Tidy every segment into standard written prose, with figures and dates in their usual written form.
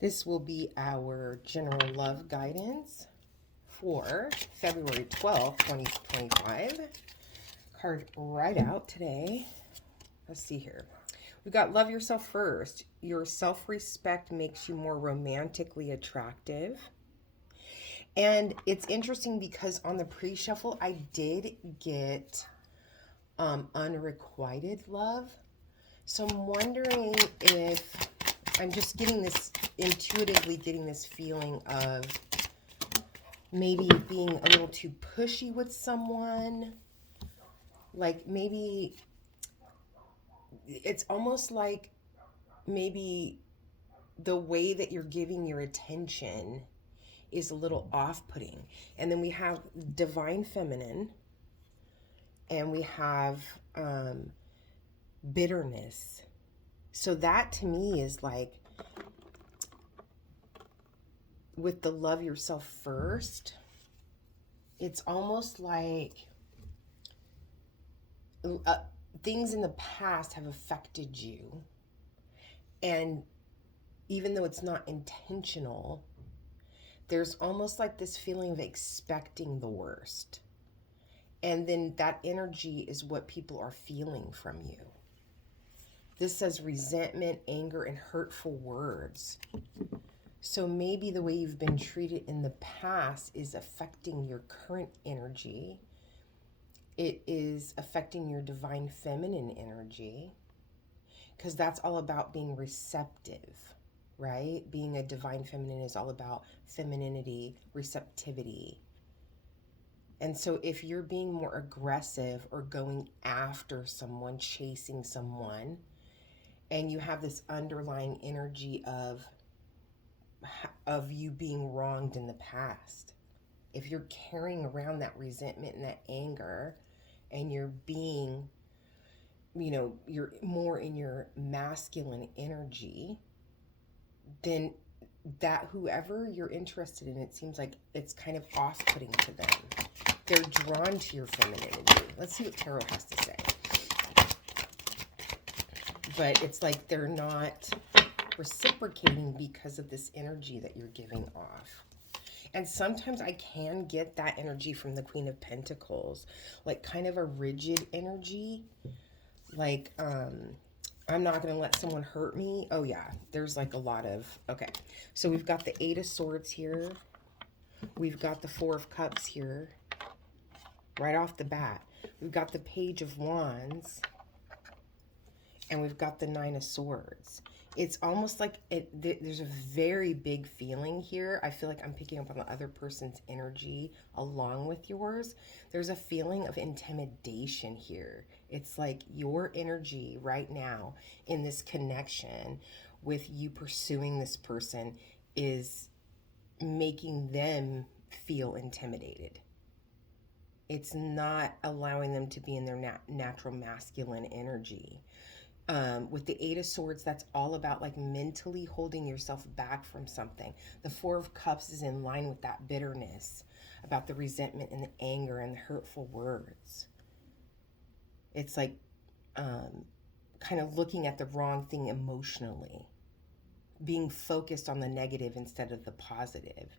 This will be our general love guidance for February 12th, 2025. Card right out today. Let's see here. We've got love yourself first. Your self-respect makes you more romantically attractive. And it's interesting because on the pre-shuffle, I did get unrequited love. So I'm wondering if I'm just getting this, intuitively getting this feeling of maybe being a little too pushy with someone. Like maybe it's almost like maybe the way that you're giving your attention is a little off-putting. And then we have divine feminine, and we have bitterness. So that to me is like, with the love yourself first, it's almost like things in the past have affected you. And even though it's not intentional, there's almost like this feeling of expecting the worst. And then that energy is what people are feeling from you. This says resentment, anger, and hurtful words. So maybe the way you've been treated in the past is affecting your current energy. It is affecting your divine feminine energy, because that's all about being receptive, right? Being a divine feminine is all about femininity, receptivity. And so if you're being more aggressive or going after someone, chasing someone, and you have this underlying energy of you being wronged in the past, if you're carrying around that resentment and that anger, and you're being, you're more in your masculine energy, then that whoever you're interested in, it seems like it's kind of off-putting to them. They're drawn to your femininity. Let's see what tarot has to say. But it's like they're not reciprocating because of this energy that you're giving off. And sometimes I can get that energy from the Queen of Pentacles, like kind of a rigid energy. Like, I'm not going to let someone hurt me. Oh yeah, there's like a lot of, okay. So we've got the Eight of Swords here. We've got the Four of Cups here. Right off the bat. We've got the Page of Wands. And we've got the Nine of Swords. It's almost like there's a very big feeling here. I feel like I'm picking up on the other person's energy along with yours. There's a feeling of intimidation here. It's like your energy right now in this connection with you pursuing this person is making them feel intimidated. It's not allowing them to be in their natural masculine energy. With the Eight of Swords, that's all about like mentally holding yourself back from something. The Four of Cups is in line with that bitterness, about the resentment and the anger and the hurtful words. It's like kind of looking at the wrong thing emotionally, being focused on the negative instead of the positive.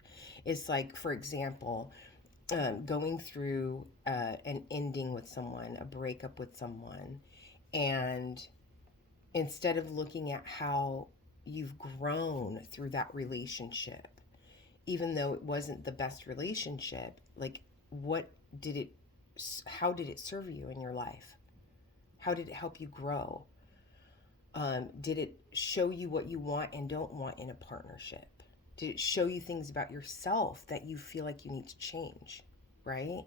It's like, for example, going through an ending with someone, a breakup with someone, and instead of looking at how you've grown through that relationship, even though it wasn't the best relationship, like how did it serve you in your life? How did it help you grow? Did it show you what you want and don't want in a partnership? Did it show you things about yourself that you feel like you need to change, right?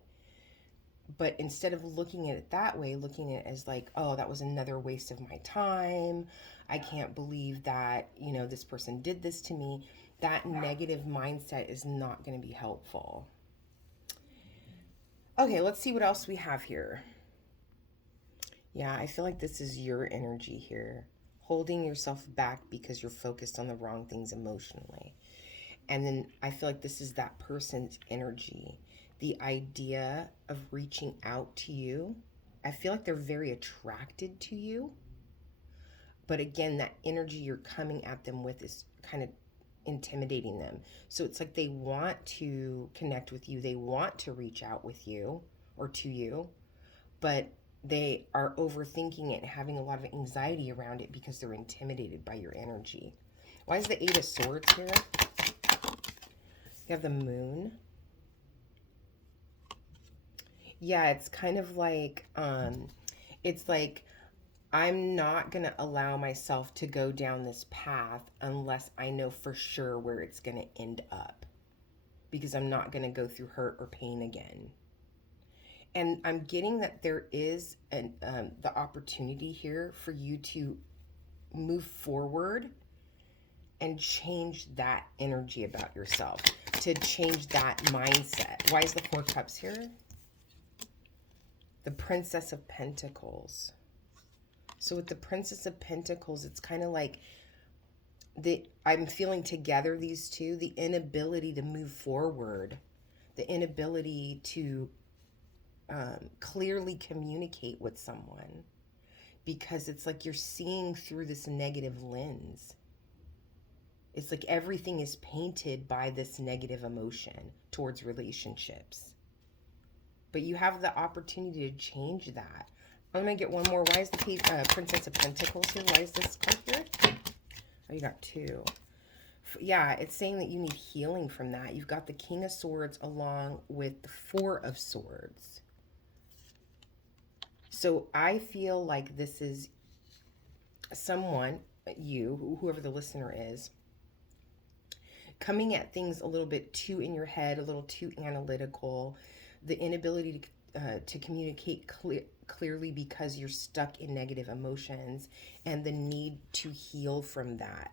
But instead of looking at it that way, looking at it as like, oh, that was another waste of my time. I can't believe that, this person did this to me. That negative mindset is not going to be helpful. Okay, let's see what else we have here. Yeah, I feel like this is your energy here. Holding yourself back because you're focused on the wrong things emotionally. And then I feel like this is that person's energy. The idea of reaching out to you. I feel like they're very attracted to you. But again, that energy you're coming at them with is kind of intimidating them. So it's like they want to connect with you, they want to reach out with you or to you, but they are overthinking it and having a lot of anxiety around it because they're intimidated by your energy. Why is the Eight of Swords here? You have the Moon. Yeah, it's kind of like, it's like, I'm not going to allow myself to go down this path unless I know for sure where it's going to end up, because I'm not going to go through hurt or pain again. And I'm getting that there is the opportunity here for you to move forward and change that energy about yourself, to change that mindset. Why is the Four Cups here? The Princess of Pentacles. So with the Princess of Pentacles, it's kind of like I'm feeling together these two, the inability to move forward, the inability to clearly communicate with someone, because it's like you're seeing through this negative lens. It's like everything is painted by this negative emotion towards relationships. But you have the opportunity to change that. I'm going to get one more. Why is the Princess of Pentacles here? Why is this card here? Oh, you got two. Yeah, it's saying that you need healing from that. You've got the King of Swords along with the Four of Swords. So I feel like this is someone, you, whoever the listener is, coming at things a little bit too in your head, a little too analytical, the inability to communicate clearly because you're stuck in negative emotions, and the need to heal from that.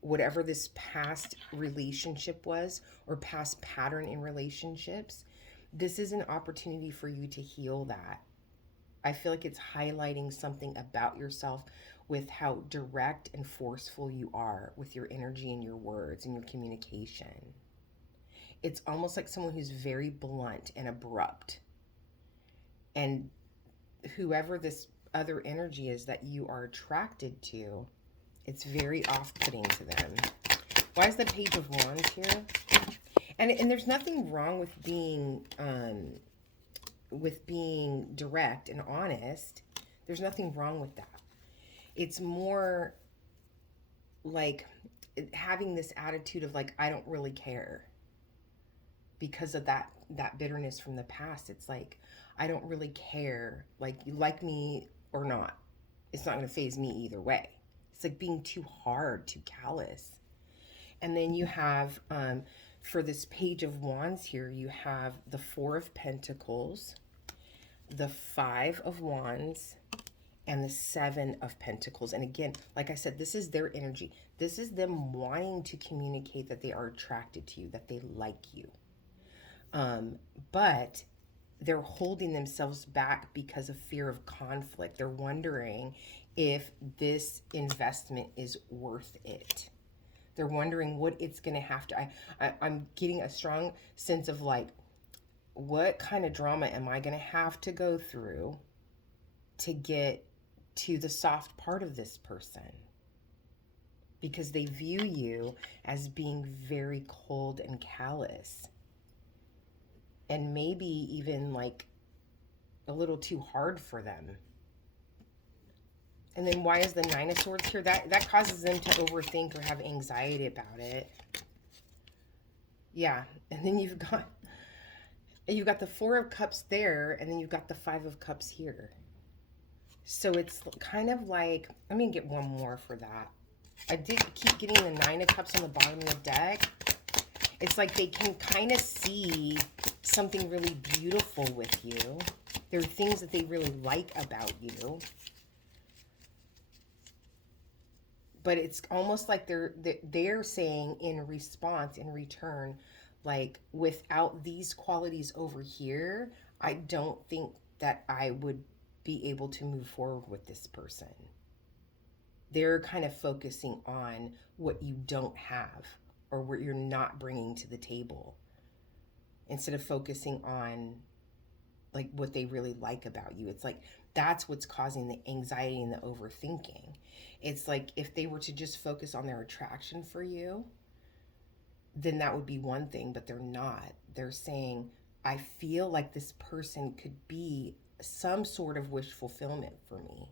Whatever this past relationship was, or past pattern in relationships, this is an opportunity for you to heal that. I feel like it's highlighting something about yourself with how direct and forceful you are with your energy and your words and your communication. It's almost like someone who's very blunt and abrupt. And whoever this other energy is that you are attracted to, it's very off-putting to them. Why is the Page of Wands here? And there's nothing wrong with being direct and honest. There's nothing wrong with that. It's more like having this attitude of like, I don't really care, because of that bitterness from the past. It's like, I don't really care, like you like me or not, it's not going to faze me either way. It's like being too hard, too callous. And then you have for this Page of Wands here, you have the Four of Pentacles, the Five of Wands, and the Seven of Pentacles. And again, like I said, this is their energy. This is them wanting to communicate that they are attracted to you, that they like you. But they're holding themselves back because of fear of conflict. They're wondering if this investment is worth it. They're wondering what it's going to have to... I'm getting a strong sense of like, what kind of drama am I going to have to go through to get to the soft part of this person? Because they view you as being very cold and callous. And maybe even like a little too hard for them. And then why is the Nine of Swords here? That causes them to overthink or have anxiety about it. Yeah, and then you've got the Four of Cups there, and then you've got the Five of Cups here. So it's kind of like, let me get one more for that. I did keep getting the Nine of Cups on the bottom of the deck. It's like they can kind of see something really beautiful with you. There are things that they really like about you. But it's almost like they're saying in response, in return, like, without these qualities over here, I don't think that I would be able to move forward with this person. They're kind of focusing on what you don't have or what you're not bringing to the table, instead of focusing on like what they really like about you. It's like that's what's causing the anxiety and the overthinking. It's like if they were to just focus on their attraction for you, then that would be one thing, but they're not. They're saying, I feel like this person could be some sort of wish fulfillment for me,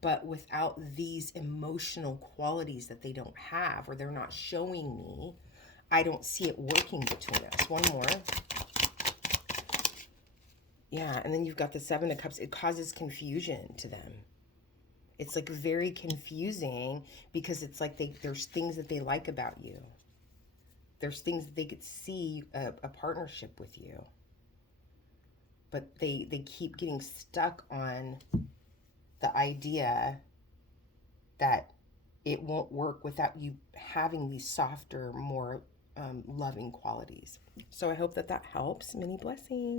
but without these emotional qualities that they don't have or they're not showing me, I don't see it working between us. One more. Yeah, and then you've got the Seven of Cups. It causes confusion to them. It's like very confusing because it's like there's things that they like about you. There's things that they could see a partnership with you. But they keep getting stuck on the idea that it won't work without you having these softer, more loving qualities. So I hope that helps. Many blessings.